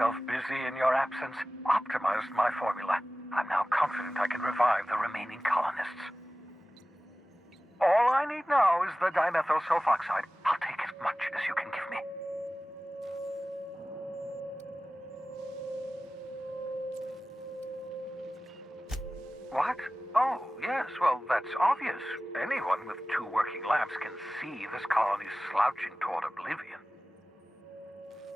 myself busy in your absence, optimized my formula. I'm now confident I can revive the remaining colonists. All I need now is the dimethyl sulfoxide. I'll take as much as you can give me. What? Oh, yes, well, that's obvious. Anyone with 2 working lamps can see this colony's slouching toward oblivion.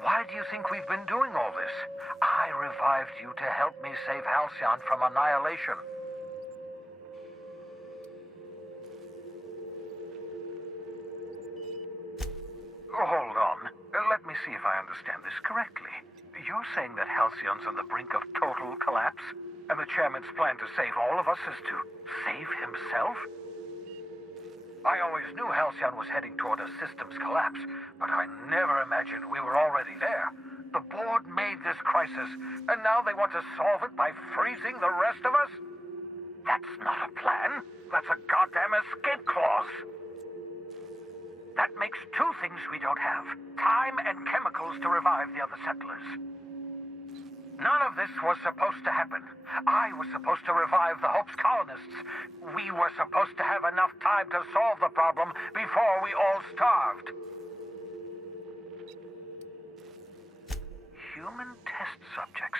Why do you think we've been doing all this? I revived you to help me save Halcyon from annihilation. Hold on. Let me see if I understand this correctly. You're saying that Halcyon's on the brink of total collapse? And the chairman's plan to save all of us is to save himself? I always knew Halcyon was heading toward a systems collapse, but I never imagined we were already there. The board made this crisis, and now they want to solve it by freezing the rest of us? That's not a plan. That's a goddamn escape clause. That makes 2 things we don't have: time and chemicals to revive the other settlers. None of this was supposed to happen. I was supposed to revive the Hope's colonists. We were supposed to have enough time to solve the problem before we all starved. Human test subjects.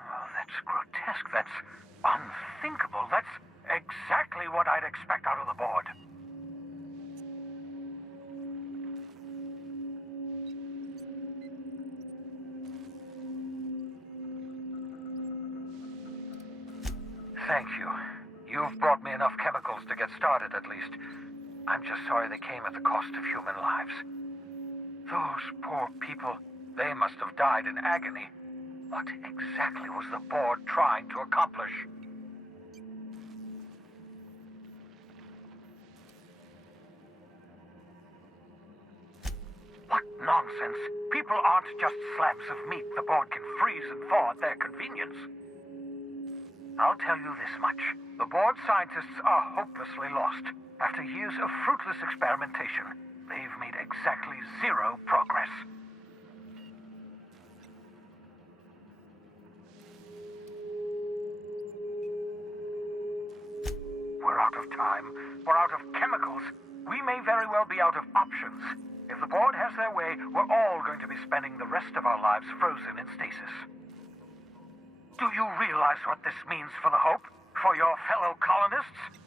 Oh, that's grotesque. That's unthinkable. That's exactly what I'd expect out of the board. Thank you. You've brought me enough chemicals to get started, at least. I'm just sorry they came at the cost of human lives. Those poor people, they must have died in agony. What exactly was the board trying to accomplish? What nonsense! People aren't just slabs of meat the board can freeze and thaw at their convenience. I'll tell you this much. The board scientists are hopelessly lost. After years of fruitless experimentation, they've made exactly 0 progress. We're out of time. We're out of chemicals. We may very well be out of options. If the board has their way, we're all going to be spending the rest of our lives frozen in stasis. Do you realize what this means for the Hope? For your fellow colonists?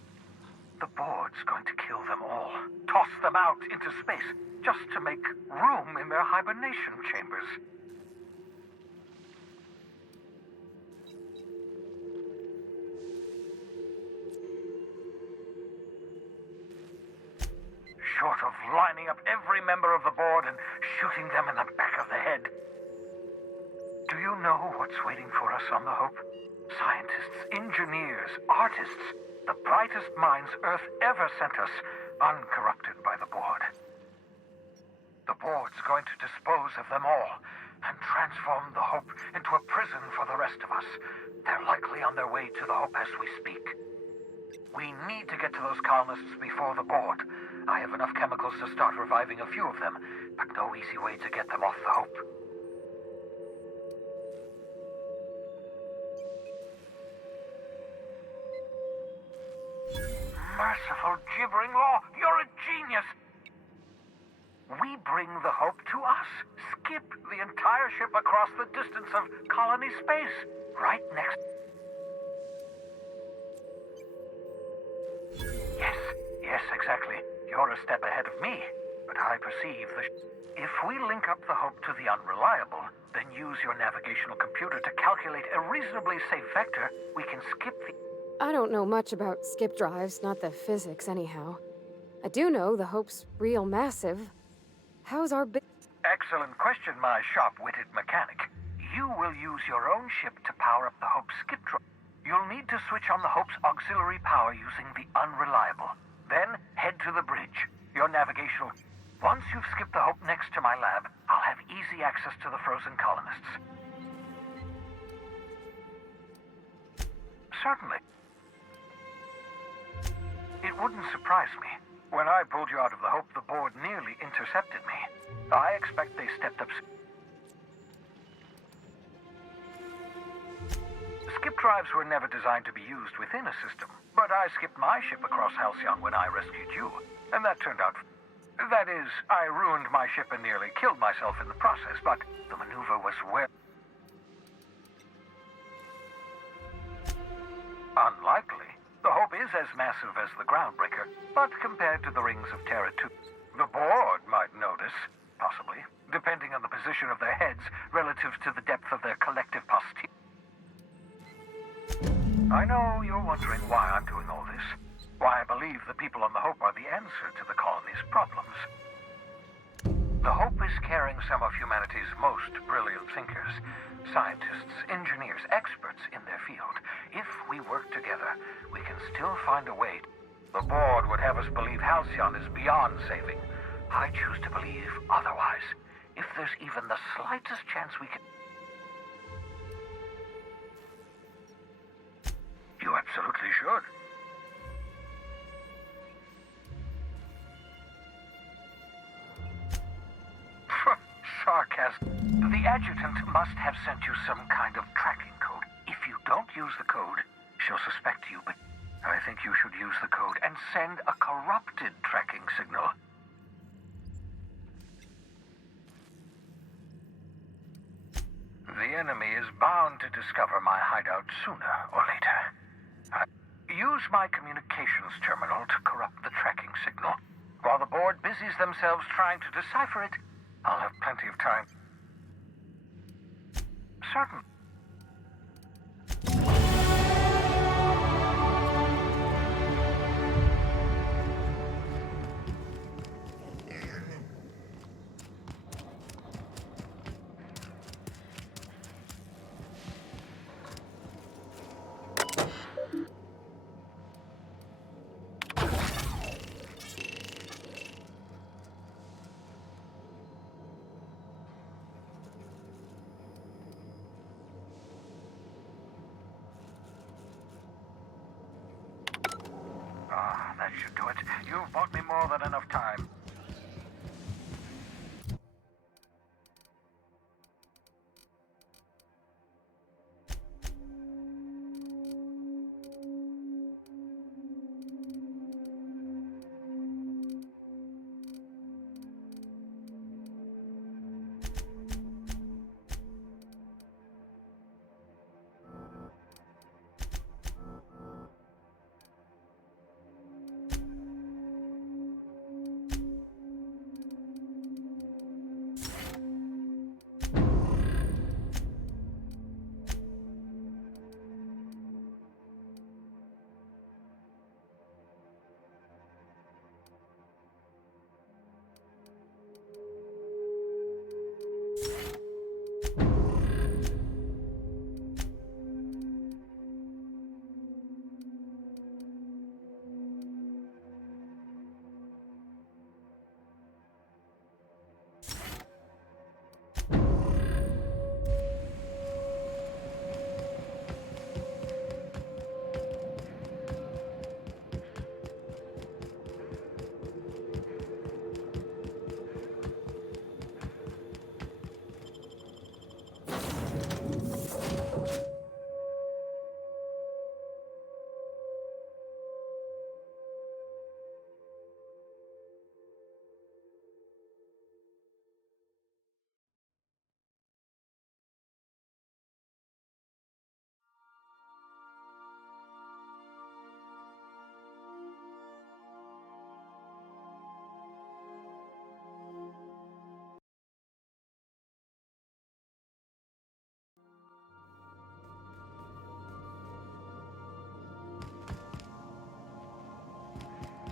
The board's going to kill them all. Toss them out into space, just to make room in their hibernation chambers. Short of lining up every member of the board and shooting them in the back of the head. Do you know what's waiting for us on the Hope? Scientists, engineers, artists, the brightest minds Earth ever sent us, uncorrupted by the board. The board's going to dispose of them all and transform the Hope into a prison for the rest of us. They're likely on their way to the Hope as we speak. We need to get to those colonists before the board. I have enough chemicals to start reviving a few of them, but no easy way to get them off the Hope. Merciful gibbering law, you're a genius! We bring the Hope to us. Skip the entire ship across the distance of colony space. Right next... Yes, exactly. You're a step ahead of me. But I perceive the... If we link up the Hope to the Unreliable, then use your navigational computer to calculate a reasonably safe vector, we can skip the... I don't know much about skip drives, not the physics anyhow. I do know the Hope's real massive. How's our Excellent question, my sharp-witted mechanic. You will use your own ship to power up the Hope's skip drive. You'll need to switch on the Hope's auxiliary power using the Unreliable. Then head to the bridge. Your navigational... Once you've skipped the Hope next to my lab, I'll have easy access to the frozen colonists. Certainly. It wouldn't surprise me. When I pulled you out of the Hope, the board nearly intercepted me. I expect they stepped up... drives were never designed to be used within a system, but I skipped my ship across Halcyon when I rescued you, and that turned out... That is, I ruined my ship and nearly killed myself in the process, but the maneuver was well... Unlikely. The Hope is as massive as the Groundbreaker, but compared to the rings of Terra 2, the board might notice, possibly, depending on the position of their heads relative to the depth of their collective posterior. I know you're wondering why I'm doing all this, why I believe the people on the Hope are the answer to the colony's problems. The Hope is carrying some of humanity's most brilliant thinkers, scientists, engineers, experts in their field. If we work together, we can still find a way. The board would have us believe Halcyon is beyond saving. I choose to believe otherwise. If there's even the slightest chance we can... You absolutely should. Sarcasm. The adjutant must have sent you some kind of tracking code. If you don't use the code, she'll suspect you, but I think you should use the code and send a corrupted tracking signal. The enemy is bound to discover my hideout sooner or later. Use my communications terminal to corrupt the tracking signal. While the board busies themselves trying to decipher it, I'll have plenty of time. Certain. That should do it. You've bought me more than enough time.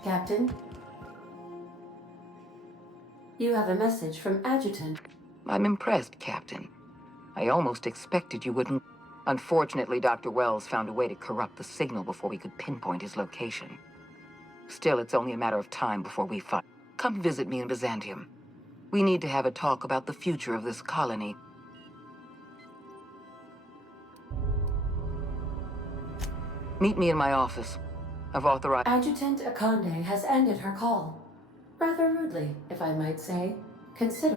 Captain? You have a message from Adjutant. I'm impressed, Captain. I almost expected you wouldn't. Unfortunately, Dr. Wells found a way to corrupt the signal before we could pinpoint his location. Still, it's only a matter of time before we find... Come visit me in Byzantium. We need to have a talk about the future of this colony. Meet me in my office. I've authorized... Adjutant Akande has ended her call. Rather rudely, if I might say. Consider...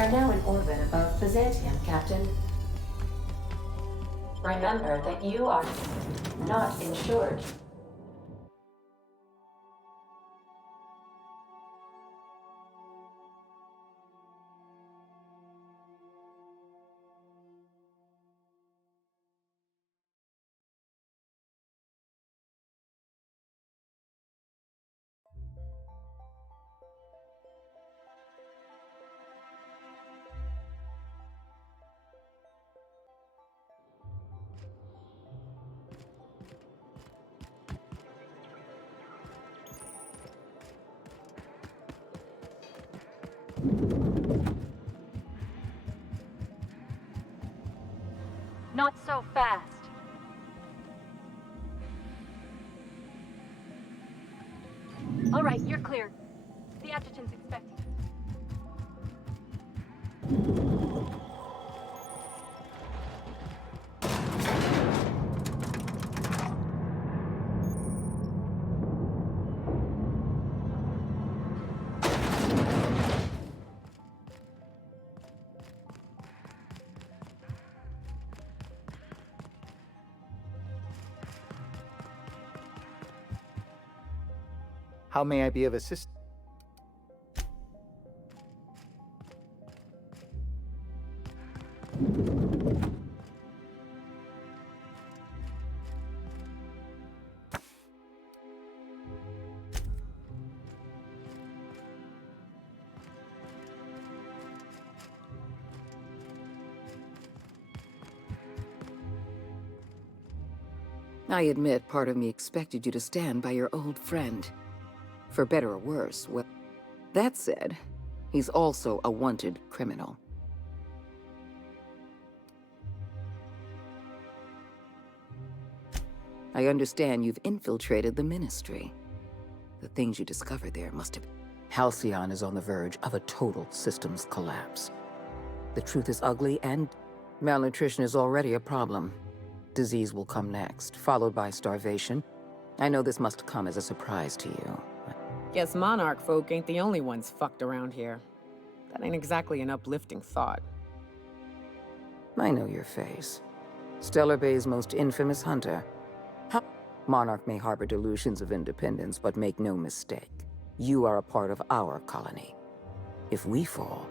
are now in orbit above Byzantium, Captain. Remember that you are not insured. Not so fast. All right, you're clear. The adjutant's expecting. How may I be of assistance? I admit part of me expected you to stand by your old friend. For better or worse, well... That said, he's also a wanted criminal. I understand you've infiltrated the Ministry. The things you discovered there must have... Halcyon is on the verge of a total systems collapse. The truth is ugly, and malnutrition is already a problem. Disease will come next, followed by starvation. I know this must come as a surprise to you. Guess Monarch folk ain't the only ones fucked around here. That ain't exactly an uplifting thought. I know your face. Stellar Bay's most infamous hunter. Monarch may harbor delusions of independence, but make no mistake. You are a part of our colony. If we fall,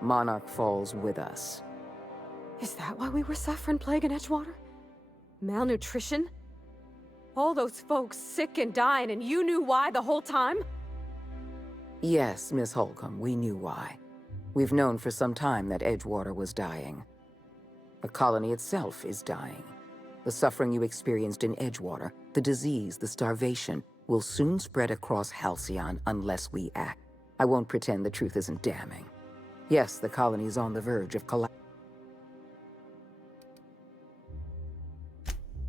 Monarch falls with us. Is that why we were suffering plague in Edgewater? Malnutrition? All those folks sick and dying, and you knew why the whole time? Yes, Miss Holcomb, we knew why. We've known for some time that Edgewater was dying. The colony itself is dying. The suffering you experienced in Edgewater, the disease, the starvation, will soon spread across Halcyon unless we act. I won't pretend the truth isn't damning. Yes, the colony is on the verge of collapse.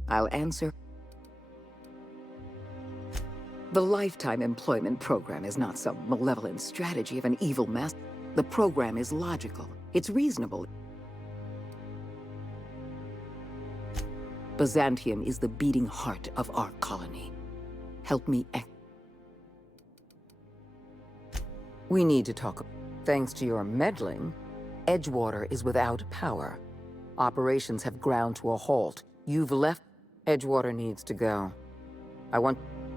I'll answer. The Lifetime Employment Program is not some malevolent strategy of an evil master. The program is logical. It's reasonable. Byzantium is the beating heart of our colony. Help me act. We need to talk. Thanks to your meddling, Edgewater is without power. Operations have ground to a halt. You've left. Edgewater needs to go.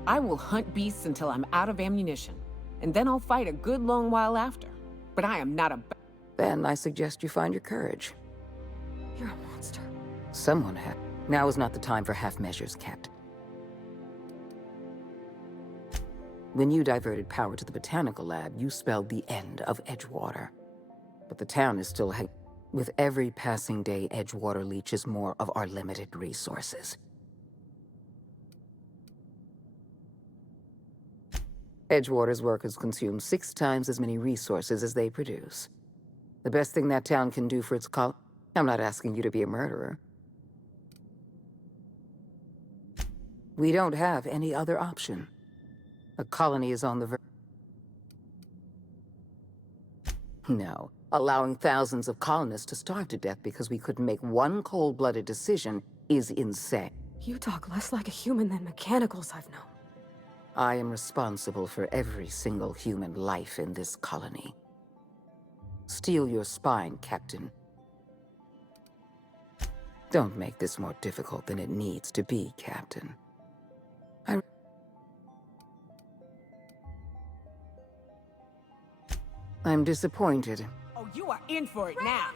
I will hunt beasts until I'm out of ammunition, and then I'll fight a good long while after. But I am not a... Then I suggest you find your courage. You're a monster. Someone had. Now is not the time for half measures, Captain. When you diverted power to the botanical lab, you spelled the end of Edgewater. But the town is still with every passing day, Edgewater leaches more of our limited resources. Edgewater's workers consume 6 times as many resources as they produce. The best thing that town can do for its I'm not asking you to be a murderer. We don't have any other option. A colony is on the verge. No, allowing thousands of colonists to starve to death because we couldn't make one cold-blooded decision is insane. You talk less like a human than mechanicals I've known. I am responsible for every single human life in this colony. Steel your spine, Captain. Don't make this more difficult than it needs to be, Captain. I'm disappointed. Oh, you are in for it now.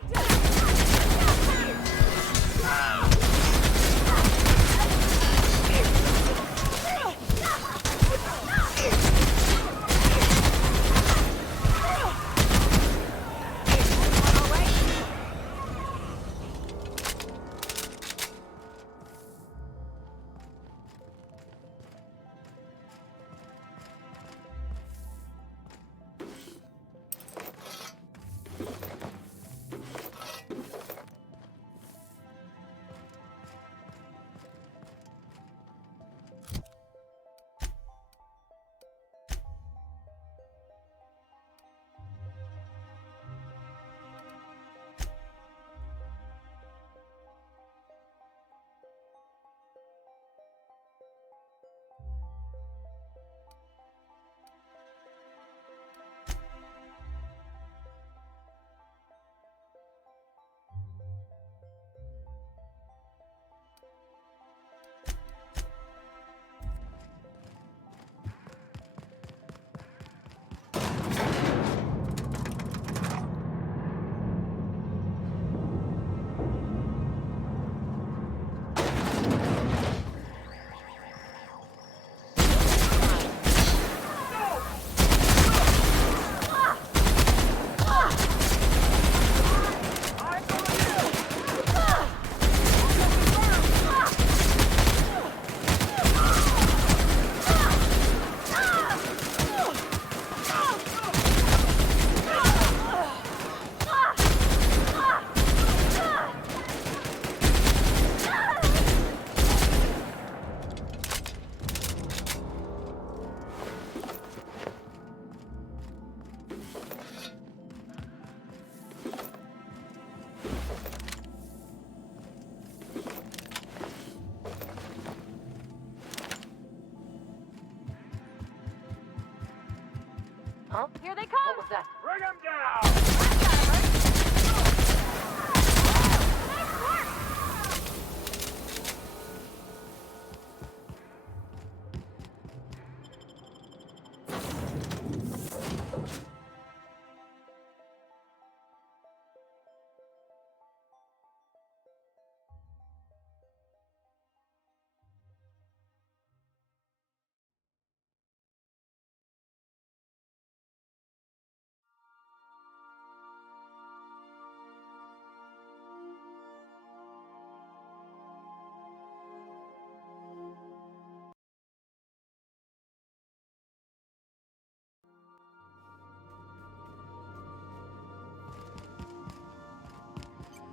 Here they come! What was that? Bring him down!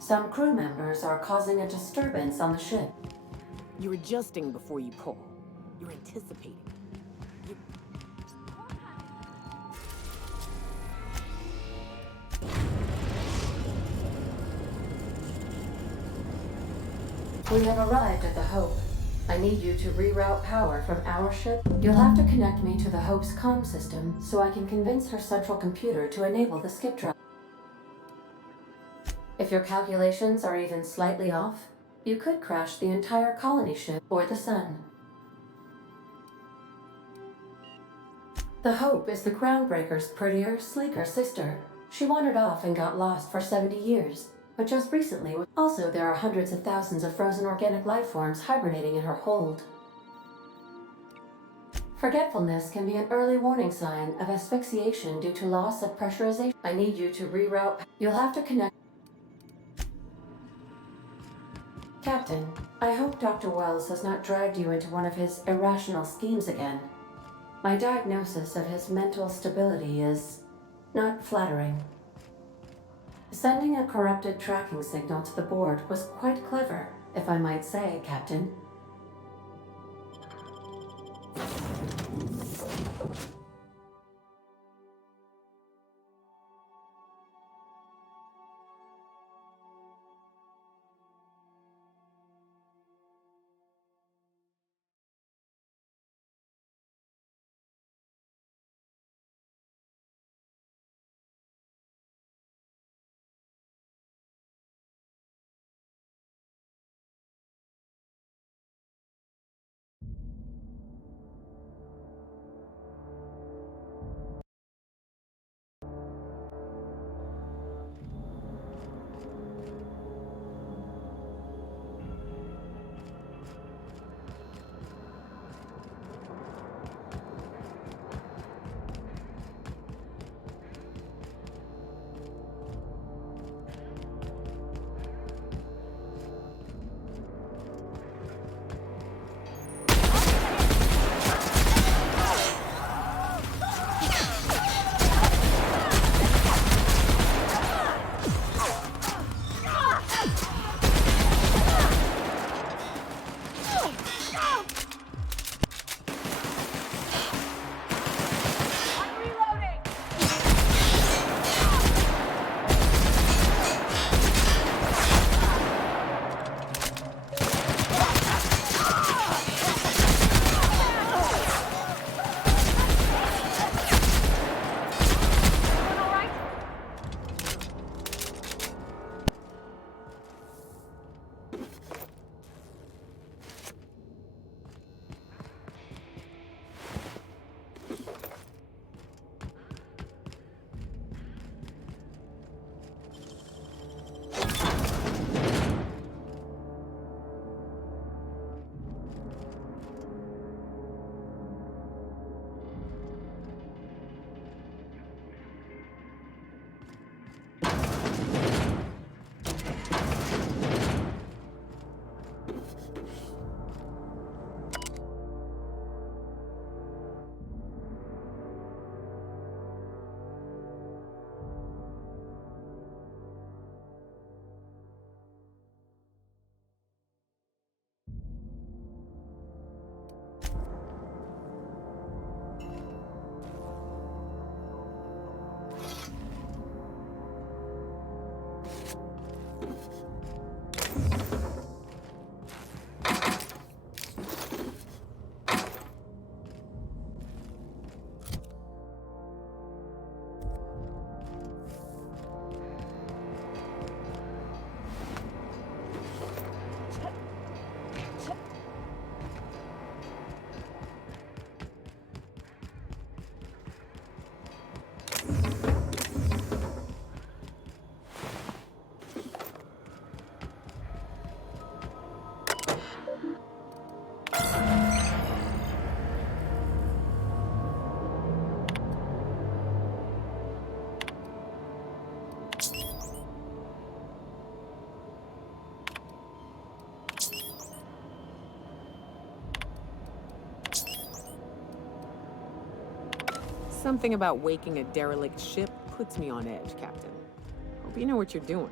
Some crew members are causing a disturbance on the ship. You're adjusting before you pull. You're anticipating. You... We have arrived at the Hope. I need you to reroute power from our ship. You'll have to connect me to the Hope's comm system so I can convince her central computer to enable the skip drive. If your calculations are even slightly off, you could crash the entire colony ship or the sun. The Hope is the Groundbreaker's prettier, sleeker sister. She wandered off and got lost for 70 years, but just recently. Also, there are hundreds of thousands of frozen organic life forms hibernating in her hold. Forgetfulness can be an early warning sign of asphyxiation due to loss of pressurization. I need you to reroute. You'll have to connect. Captain, I hope Dr. Wells has not dragged you into one of his irrational schemes again. My diagnosis of his mental stability is not flattering. Sending a corrupted tracking signal to the board was quite clever, if I might say, Captain. Something about waking a derelict ship puts me on edge, Captain. Hope you know what you're doing.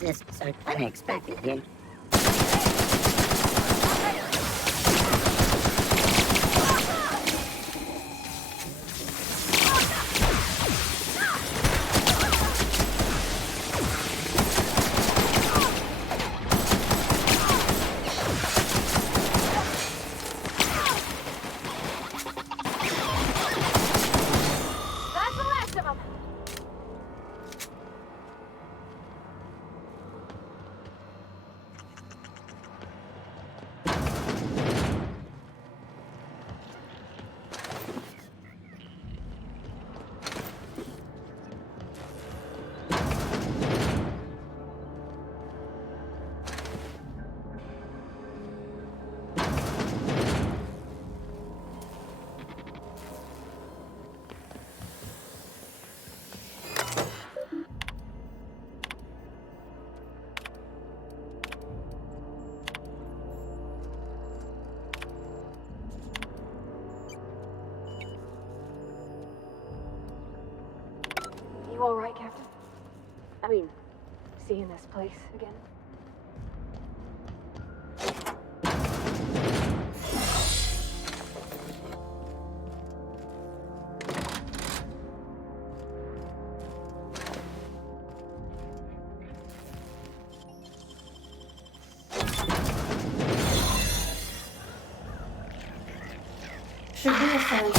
This is so unexpected here. That's the last of them! You all right, Captain? I mean, seeing this place again? Should we assign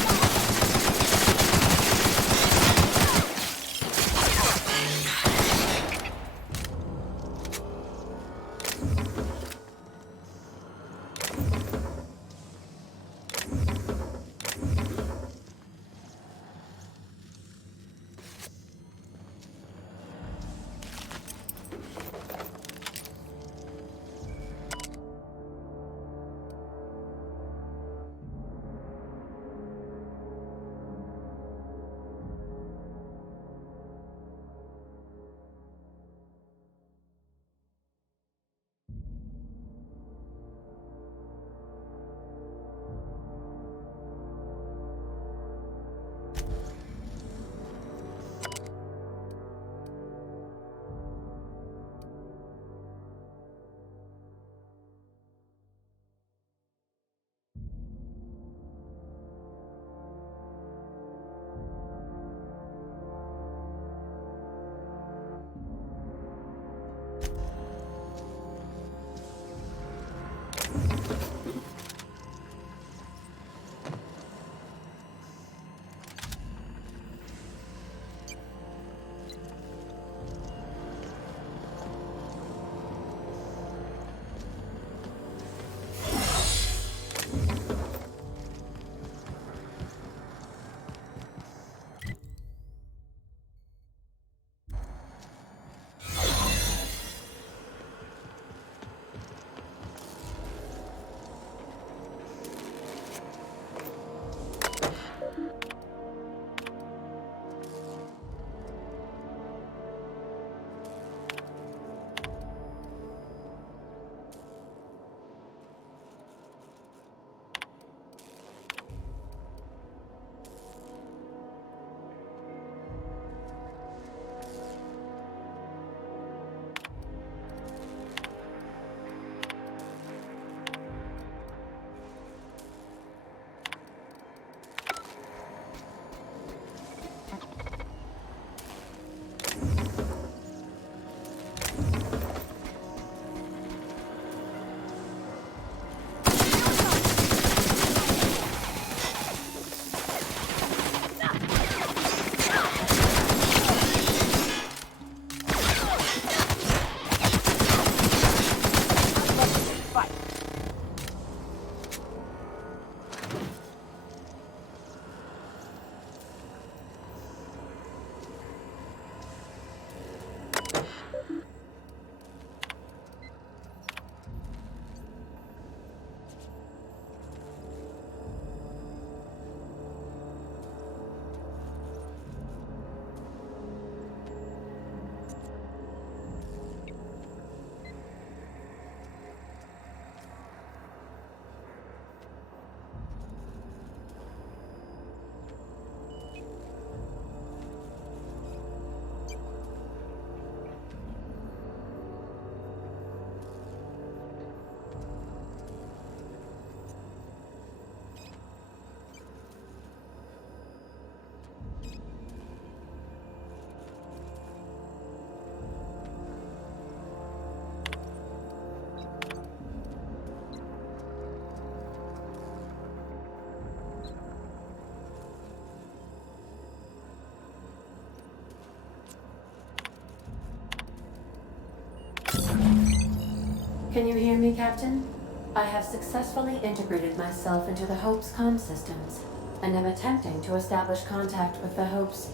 Can you hear me, Captain? I have successfully integrated myself into the Hope's comm systems, and am attempting to establish contact with the Hope's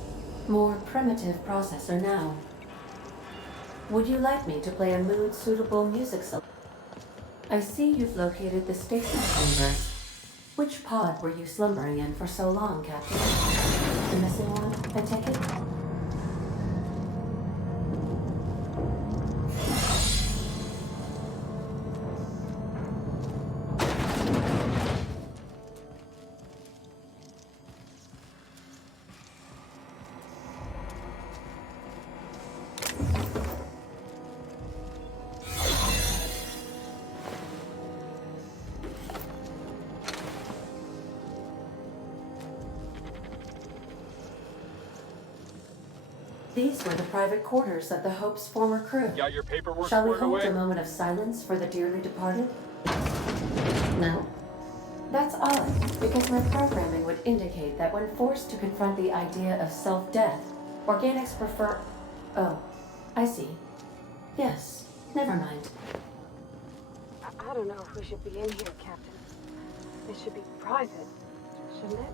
more primitive processor now. Would you like me to play a mood-suitable music selection? I see you've located the station chambers. Which pod were you slumbering in for so long, Captain? The missing one, I take it? These were the private quarters of the Hope's former crew. Got your paperwork Shall we squared hold away? a moment of silence for the dearly departed? No? That's odd, because my programming would indicate that when forced to confront the idea of self-death, organics prefer... Oh, I see. Yes, never mind. I don't know if we should be in here, Captain. It should be private, shouldn't it?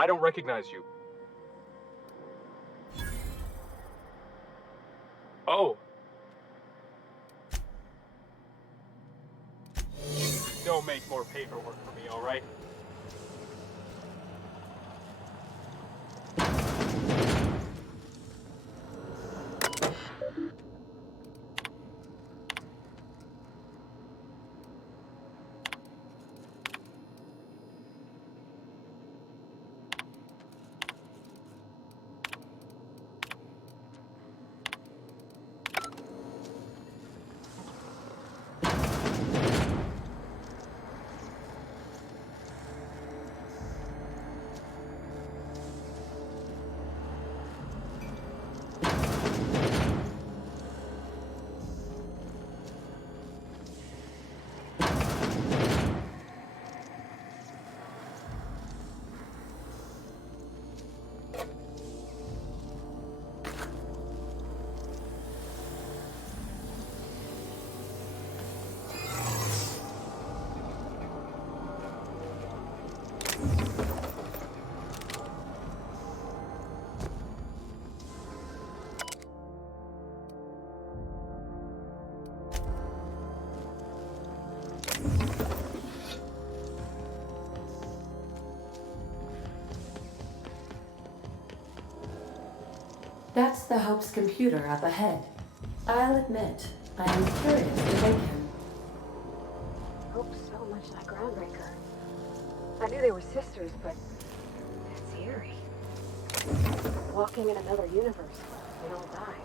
I don't recognize you. Oh. Don't make more paperwork for me, all right? That's the Hope's computer up ahead. I'll admit, I am curious to wake him. Hope's so much like Groundbreaker. I knew they were sisters, but it's eerie. Walking in another universe, they all died.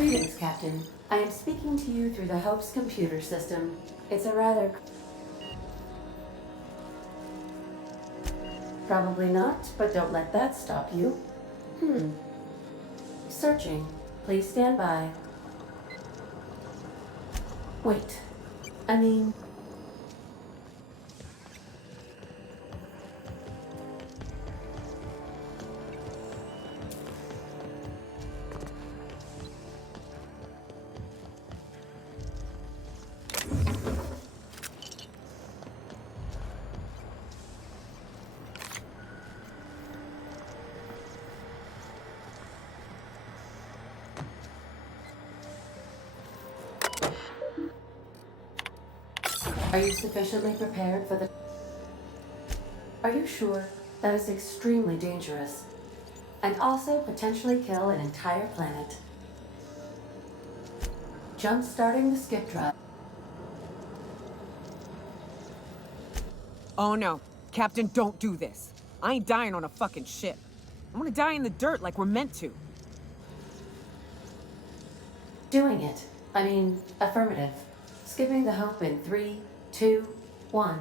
Greetings, Captain. I am speaking to you through the Hope's computer system. It's a rather... Probably not, but don't let that stop you. Searching. Please stand by. Wait. I mean... Are you sufficiently prepared for the... Are you sure? That is extremely dangerous. And also potentially kill an entire planet. Jump-starting the skip drive. Oh no. Captain, don't do this. I ain't dying on a fucking ship. I'm gonna die in the dirt like we're meant to. Doing it. I mean, affirmative. Skipping the Hope in 3, 2, 1.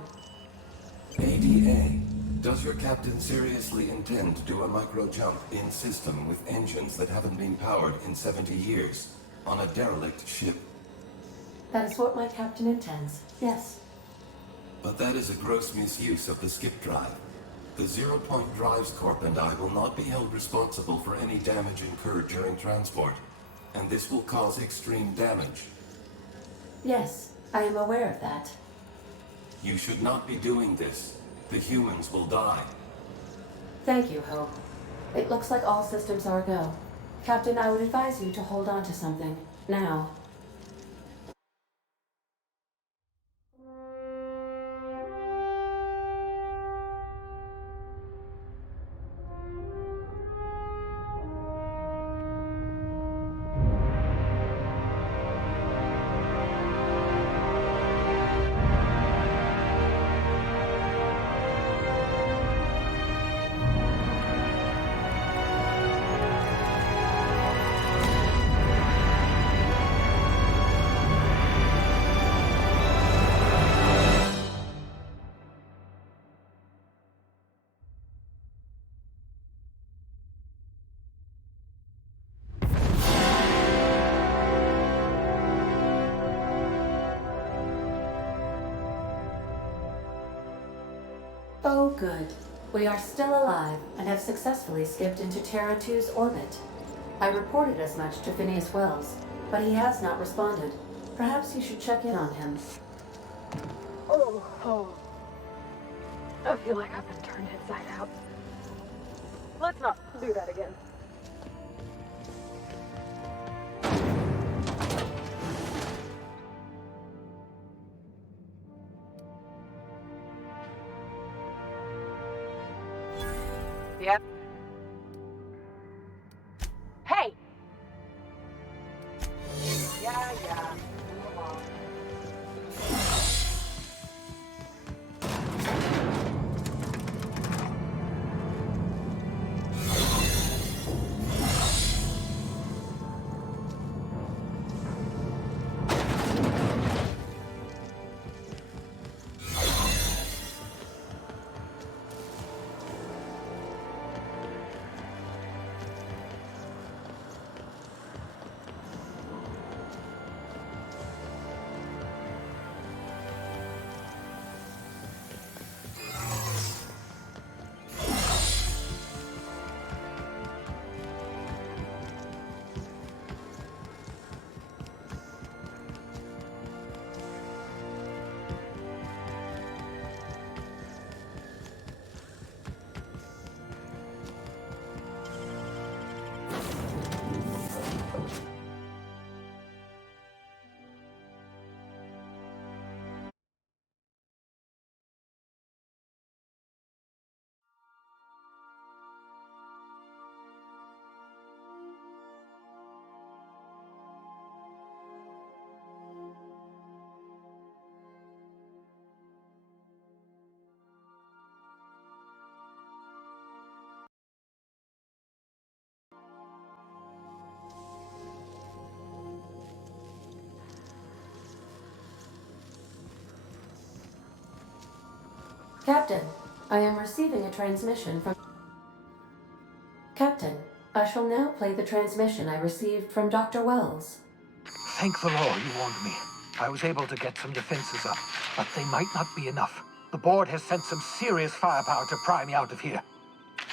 ADA, does your captain seriously intend to do a micro-jump in system with engines that haven't been powered in 70 years on a derelict ship? That is what my captain intends, yes. But that is a gross misuse of the skip drive. The Zero Point Drives Corp and I will not be held responsible for any damage incurred during transport, and this will cause extreme damage. Yes, I am aware of that. You should not be doing this. The humans will die. Thank you, Hope. It looks like all systems are go. Captain, I would advise you to hold on to something. Now. Oh, good. We are still alive and have successfully skipped into Terra 2's orbit. I reported as much to Phineas Wells, but he has not responded. Perhaps you should check in on him. Oh. I feel like I've been turned inside out. Let's not do that again. Yep. Hey! Yeah. Move along. Captain, I am receiving a transmission from... Captain, I shall now play the transmission I received from Dr. Wells. Thank the Lord you warned me. I was able to get some defenses up, but they might not be enough. The board has sent some serious firepower to pry me out of here.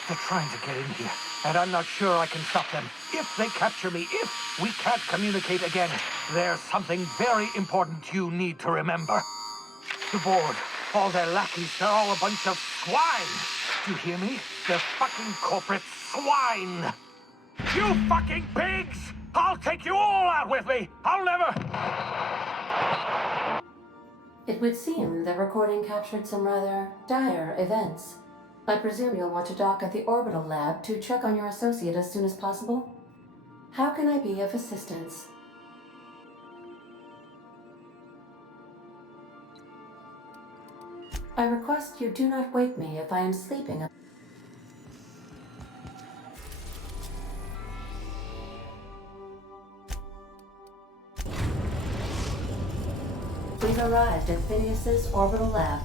They're trying to get in here, and I'm not sure I can stop them. If they capture me, if we can't communicate again, there's something very important you need to remember. The board, all their lackeys, they're all a bunch of swine. Do you hear me? They're fucking corporate swine. You fucking pigs! I'll take you all out with me! I'll never... It would seem the recording captured some rather dire events. I presume you'll want to dock at the orbital lab to check on your associate as soon as possible? How can I be of assistance? I request you do not wake me if I am sleeping. We've arrived at Phineas's orbital lab.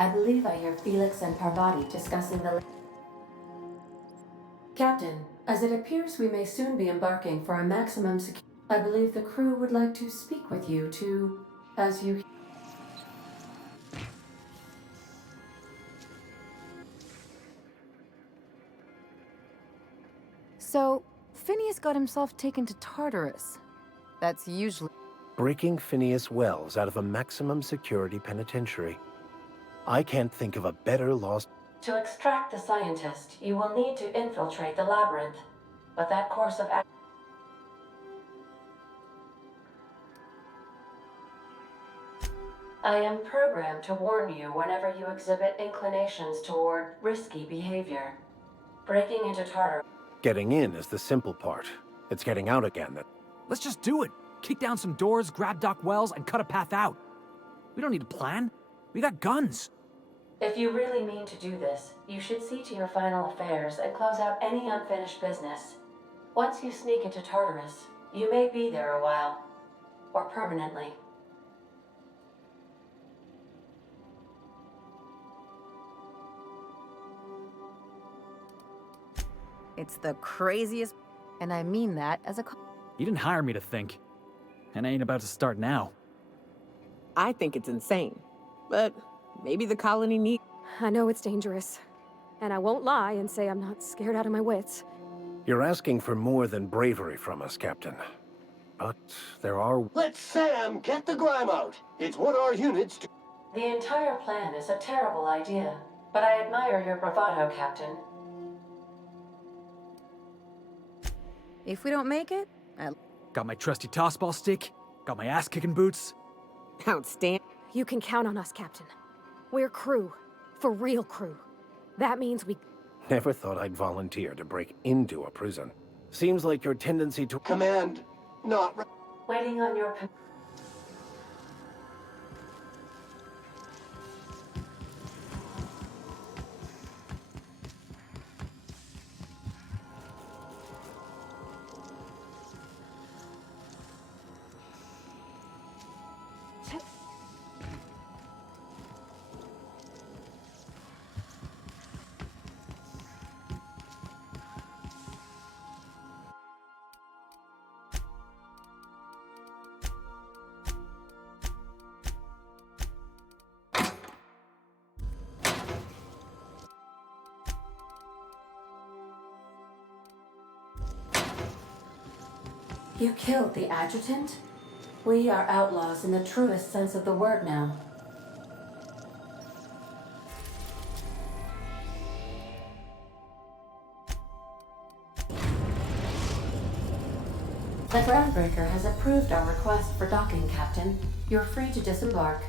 I believe I hear Felix and Parvati discussing the... Captain, as it appears we may soon be embarking for a maximum security... I believe the crew would like to speak with you to... as you... So, Phineas got himself taken to Tartarus. That's usually... Breaking Phineas Wells out of a maximum security penitentiary. I can't think of a better lost... To extract the scientist, you will need to infiltrate the labyrinth. But that course of action... I am programmed to warn you whenever you exhibit inclinations toward risky behavior. Breaking into Tartarus... Getting in is the simple part. It's getting out again that... Let's just do it. Kick down some doors, grab Doc Wells, and cut a path out. We don't need a plan. We got guns. If you really mean to do this, you should see to your final affairs and close out any unfinished business. Once you sneak into Tartarus, you may be there a while. Or permanently. It's the craziest... And I mean that as a... You didn't hire me to think. And I ain't about to start now. I think it's insane. But maybe the colony needs... I know it's dangerous. And I won't lie and say I'm not scared out of my wits. You're asking for more than bravery from us, Captain. But there are... Let Sam get the grime out. It's what our units do. The entire plan is a terrible idea, but I admire your bravado, Captain. If we don't make it, Got my trusty tossball stick, got my ass-kicking boots. Outstanding. You can count on us, Captain. We're crew. For real crew. That means we... Never thought I'd volunteer to break into a prison. Seems like your tendency to... Command, not... Waiting on your... You killed the adjutant? We are outlaws in the truest sense of the word now. The Groundbreaker has approved our request for docking, Captain. You're free to disembark.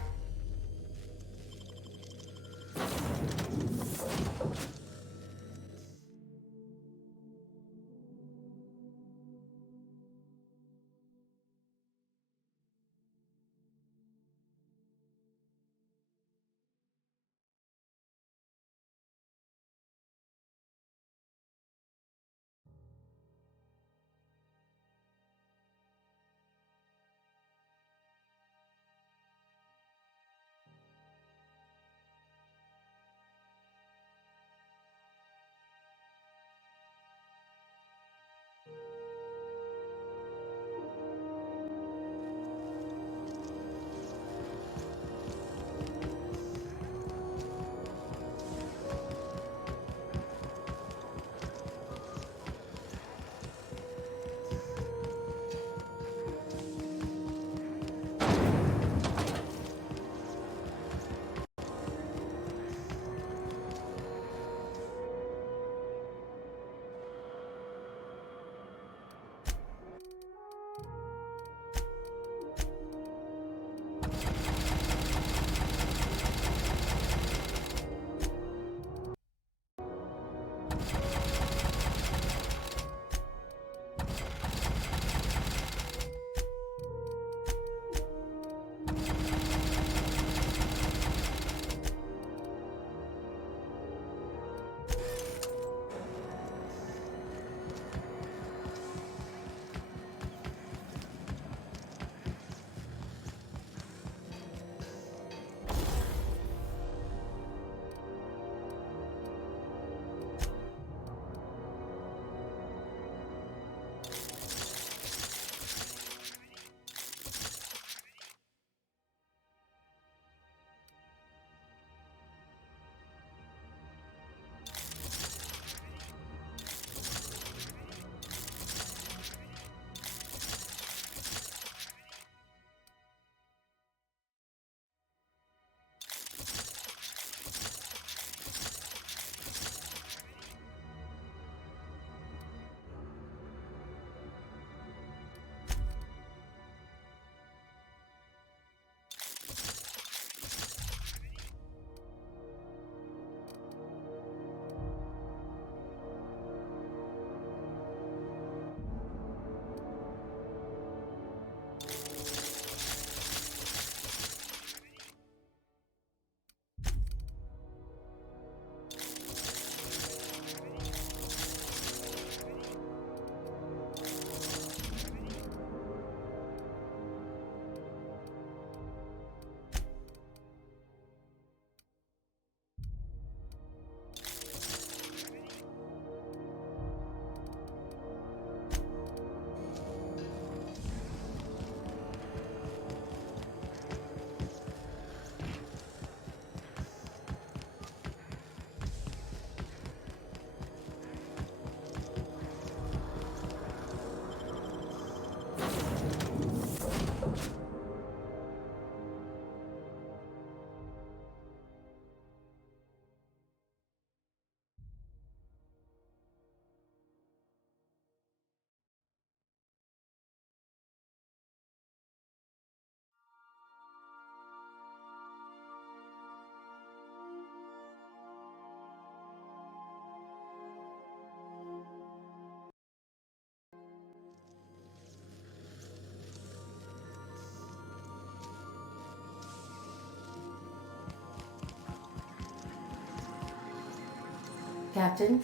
Captain.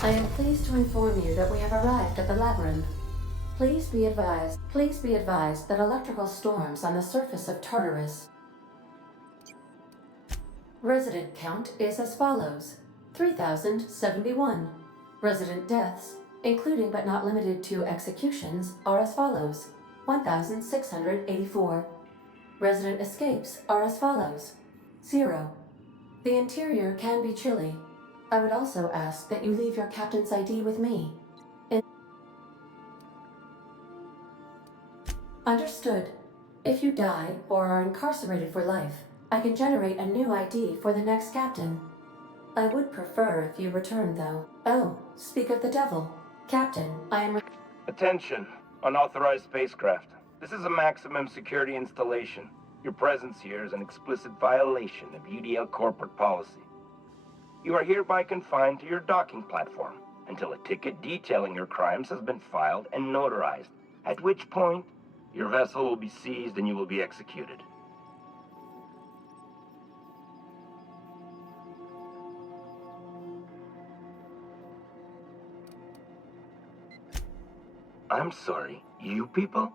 I am pleased to inform you that we have arrived at the labyrinth. Please be advised that electrical storms on the surface of Tartarus. Resident count is as follows: 3,071. Resident deaths, including but not limited to executions, are as follows: 1,684. Resident escapes are as follows: 0. The interior can be chilly. I would also ask that you leave your captain's ID with me. Understood. If you die or are incarcerated for life, I can generate a new ID for the next captain. I would prefer if you return, though. Oh, speak of the devil. Captain, I am... Attention, unauthorized spacecraft. This is a maximum security installation. Your presence here is an explicit violation of UDL corporate policy. You are hereby confined to your docking platform until a ticket detailing your crimes has been filed and notarized, at which point your vessel will be seized and you will be executed. I'm sorry, you people?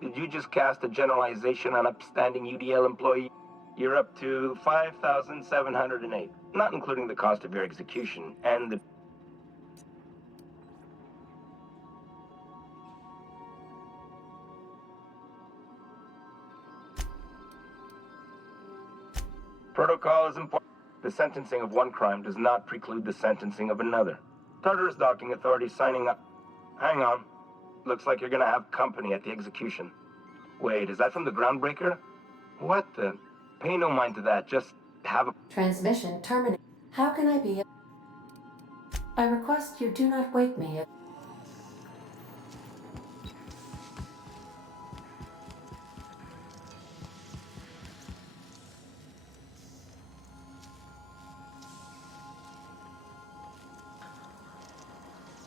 Did you just cast a generalization on upstanding UDL employee? You're up to 5,708, not including the cost of your execution and the... Protocol is important. The sentencing of one crime does not preclude the sentencing of another. Tartarus Docking Authority signing up. Hang on. Looks like you're gonna have company at the execution. Wait, is that from the groundbreaker? What the... Pay no mind to that, just have a... Transmission terminated. How can I be... I request you do not wake me if...